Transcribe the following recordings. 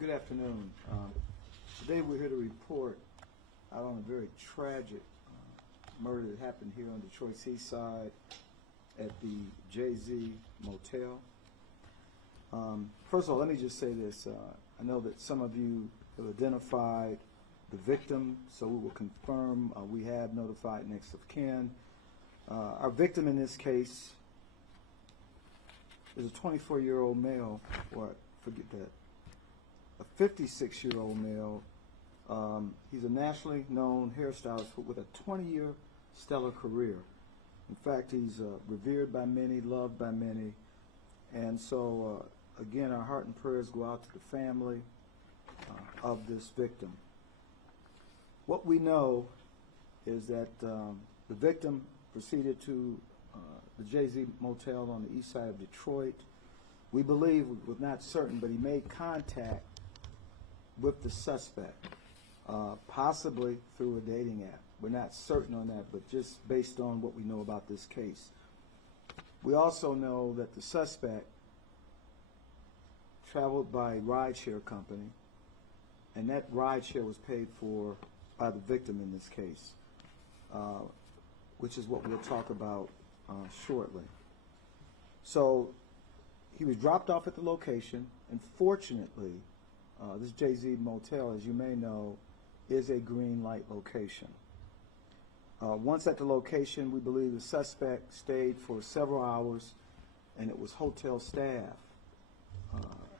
Good afternoon. Today we're here to report out on a very tragic murder that happened here on Detroit Seaside at the Jay-Z motel. First of all, let me just say this. I know that some of you have identified the victim, so we will confirm we have notified next of kin. Our victim in this case is a 24-year-old male, or forget that, a 56-year-old male. He's a nationally known hairstylist with a 20-year stellar career. In fact, he's revered by many, loved by many. And so, again, our heart and prayers go out to the family of this victim. What we know is that the victim proceeded to the Jay-Z motel on the east side of Detroit. We believe, we're not certain, but he made contact with the suspect, possibly through a dating app. We're not certain on that, but just based on what we know about this case. We also know that the suspect traveled by a rideshare company, and that rideshare was paid for by the victim in this case, which is what we'll talk about shortly. So he was dropped off at the location, and fortunately, this Jay-Z motel, as you may know, is a green light location. Once at the location, we believe the suspect stayed for several hours, and it was hotel staff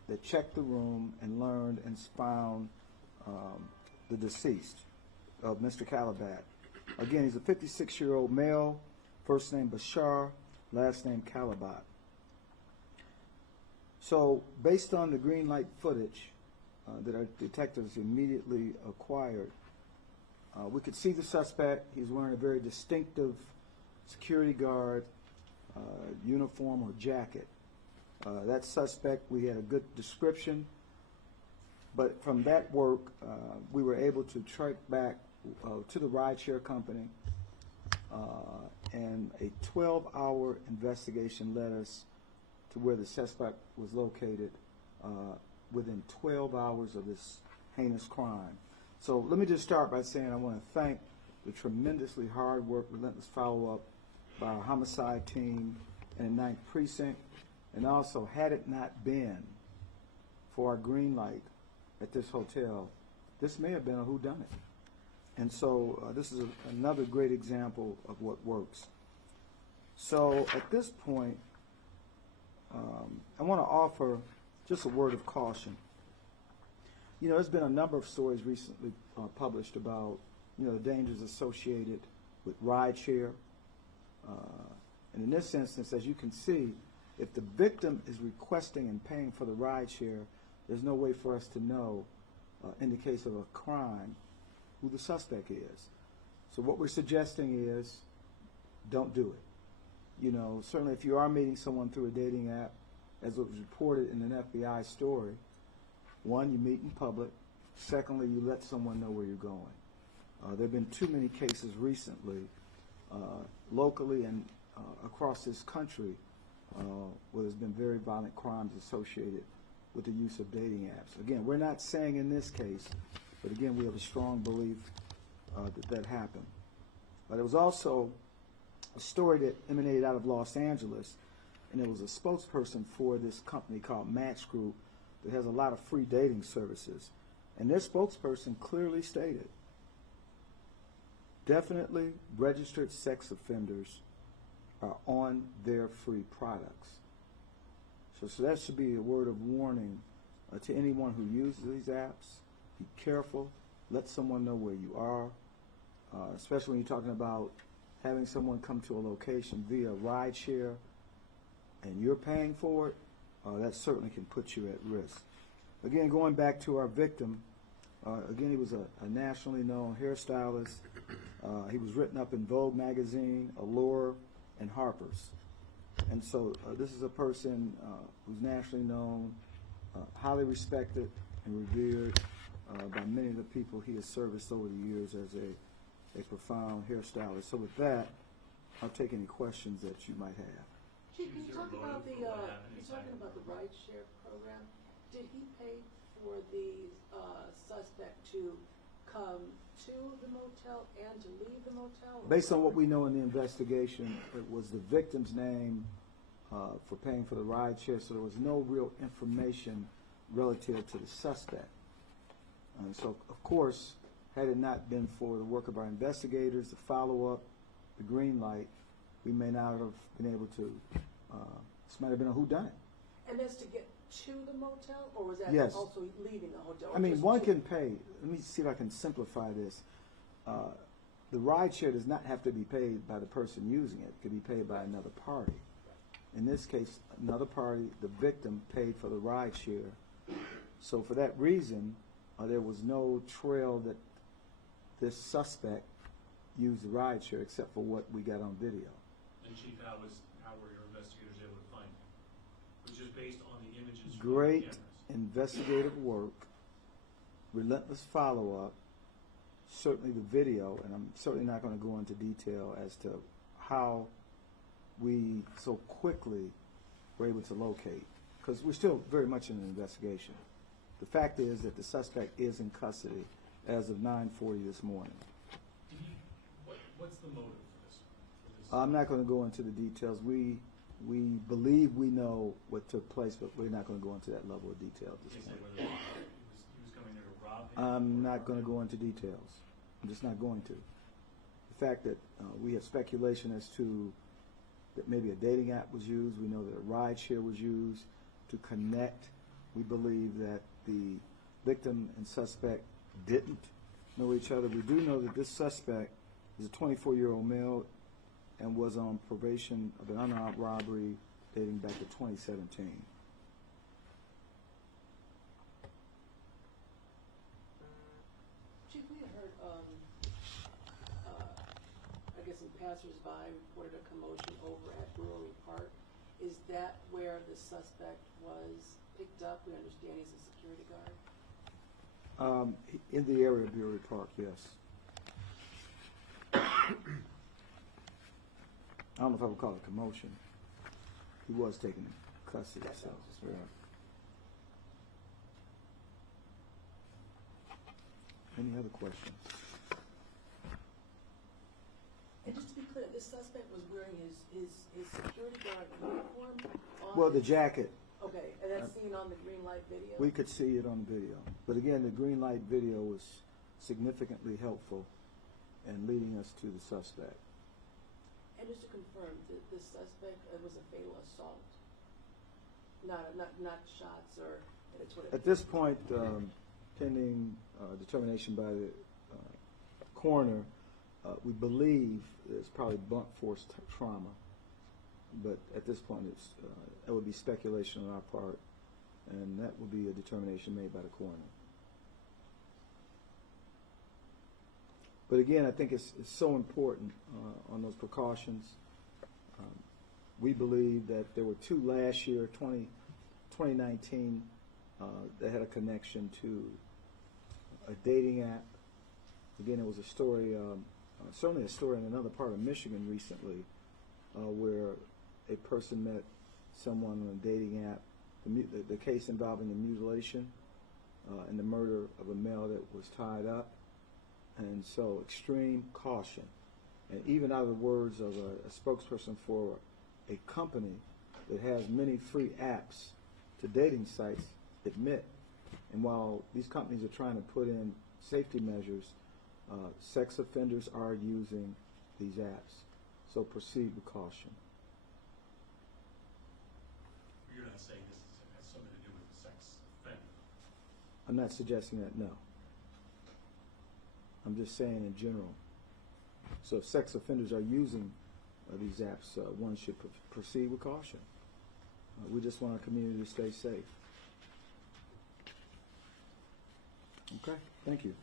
that checked the room and learned and found the deceased of Mr. Calabat. Again, he's a 56-year-old male, first name Bashar, last name Calabat. So, based on the green light footage that our detectives immediately acquired, we could see the suspect. He's wearing a very distinctive security guard uniform or jacket. That suspect, we had a good description, but from that work, we were able to track back to the rideshare company, and a 12-hour investigation led us to where the suspect was located within 12 hours of this heinous crime. So let me just start by saying I want to thank the tremendously hard work, relentless follow-up by our homicide team and the 9th Precinct, and also, had it not been for our green light at this hotel, this may have been a whodunit. And so this is another great example of what works. So at this point, I want to offer just a word of caution. You know, there's been a number of stories recently published about, the dangers associated with rideshare. And in this instance, as you can see, if the victim is requesting and paying for the rideshare, there's no way for us to know, in the case of a crime, who the suspect is. So what we're suggesting is, don't do it. Certainly if you are meeting someone through a dating app, as it was reported in an FBI story, one, you meet in public. Secondly, you let someone know where you're going. There have been too many cases recently, locally and across this country, where there's been very violent crimes associated with the use of dating apps. Again, we're not saying in this case, but again, we have a strong belief that happened. But there was also a story that emanated out of Los Angeles, and it was a spokesperson for this company called Match Group that has a lot of free dating services. And their spokesperson clearly stated, definitely registered sex offenders are on their free products. So that should be a word of warning to anyone who uses these apps. Be careful. Let someone know where you are, especially when you're talking about having someone come to a location via rideshare and you're paying for it. That certainly can put you at risk. Again, going back to our victim, again, he was a nationally known hairstylist. He was written up in Vogue magazine, Allure, and Harper's. And so this is a person who's nationally known, highly respected and revered by many of the people he has serviced over the years as a profound hairstylist. So with that, I'll take any questions that you might have. Chief, can you talk about the rideshare program? Did he pay for the suspect to come to the motel and to leave the motel? Based on what we know in the investigation, it was the victim's name for paying for the ride share, so there was no real information relative to the suspect. And so, of course, had it not been for the work of our investigators, the follow-up, the green light, we may not have been able to, this might have been a whodunit. And that's to get to the motel, or was that Yes. also leaving the hotel? I mean, one can pay, let me see if I can simplify this. The ride share does not have to be paid by the person using it. It could be paid by another party. In this case, another party, the victim, paid for the ride share. So for that reason, there was no trail that this suspect used the ride share except for what we got on video. And Chief, how were your investigators able to find it? Which is based on the images from the Great cameras. investigative work, relentless follow-up, certainly the video, and I'm certainly not going to go into detail as to how we so quickly were able to locate, because we're still very much in an investigation. The fact is that the suspect is in custody as of 9:40 this morning. What's the motive for this? I'm not going to go into the details. We believe we know what took place, but we're not going to go into that level of detail at this They say point. whether he was coming there to rob him? I'm not going to go into details. I'm just not going to. The fact that we have speculation as to that maybe a dating app was used. We know that a ride share was used to connect. We believe that the victim and suspect didn't know each other. We do know that this suspect is a 24-year-old male and was on probation of an unarmed robbery dating back to 2017. Chief, we had heard, I guess some passersby reported a commotion over at Brewery Park. Is that where the suspect was picked up? We understand he's a security guard. In the area of Brewery Park, yes. I don't know if I would call it commotion. He was taken in custody, so, yeah. Any other questions? And just to be clear, this suspect was wearing his security guard uniform on Well, the jacket, Okay, and that's seen on the green light video? we could see it on the video. But again, the green light video was significantly helpful in leading us to the suspect. And just to confirm, the suspect was a fatal assault? Not shots or... At this point, pending determination by the coroner, we believe it's probably blunt force trauma. But at this point, that would be speculation on our part, and that would be a determination made by the coroner. But again, I think it's so important on those precautions. We believe that there were two last year, 2019, that had a connection to a dating app. Again, it was a story, certainly a story in another part of Michigan recently, where a person met someone on a dating app. The case involving the mutilation and the murder of a male that was tied up. And so extreme caution. And even out of the words of a spokesperson for a company that has many free apps to dating sites admit, and while these companies are trying to put in safety measures, sex offenders are using these apps. So proceed with caution. You're not saying this has something to do with the sex offender? I'm not suggesting that, no. I'm just saying in general. So if sex offenders are using these apps, one should proceed with caution. We just want our community to stay safe. Okay, thank you.